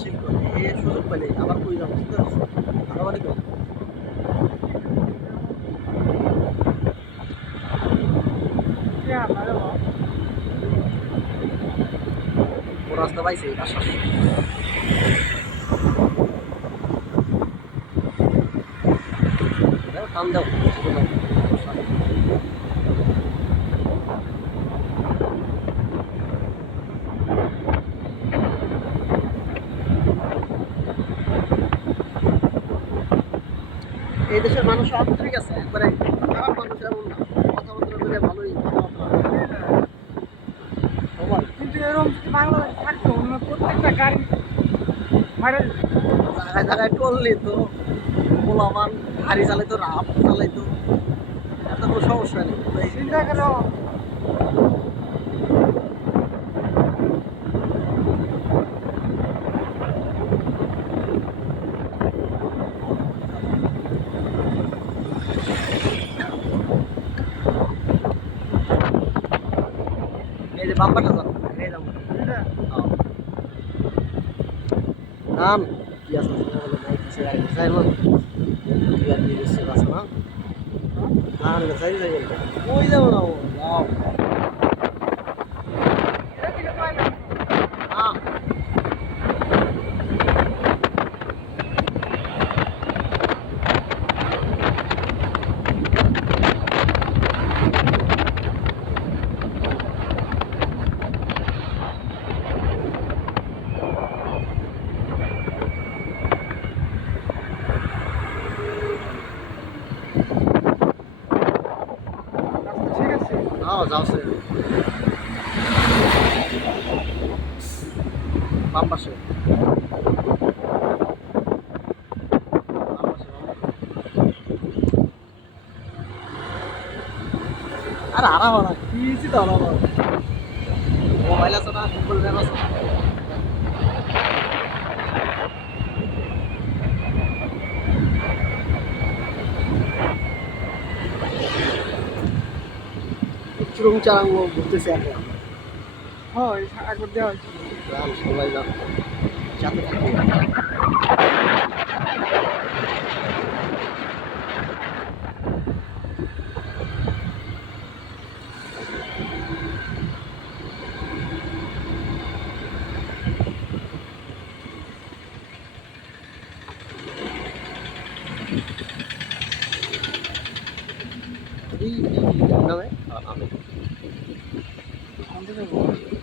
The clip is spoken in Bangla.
চিল করি এই সুযোগ পেলে আবার কই যাব? বুঝতে পারছ কই ও রাস্তা পাইছে আশ্বাস দাও, দাও ছোটো দাও। এই দেশের মানুষ আন্তরিক আছে একবারে খারাপ মানুষ এমন না। কথাবার্তা করে ভালোই সবাই কিন্তু এরকম যদি বাংলাদেশ থাকতো অন্য প্রত্যেকটা গাড়ি ভাড়া জায়গায় জায়গায় টললে তো পোলামান গাড়ি চালাইতো রাপ চালাইতো এত কোনো সমস্যা নেই। চিন্তা করো। এই যে বাম্পারটা যাব এই যাব। এটা নাম? কি আছে? চাই না আছে না? হ্যাঁ ওই যাব না আছে যাও সে বাম পাশে পাশে, বাম আরাম কি হয়েছে তো মোবাইল আছে না গুগল ম্যাপ আছে চুরুং চারাং ঘুরতেছি আগে আমরা হয় একবার দেওয়া হয়েছিল যান সবাই যান সাথে থাকবে এই নামে? আমাদের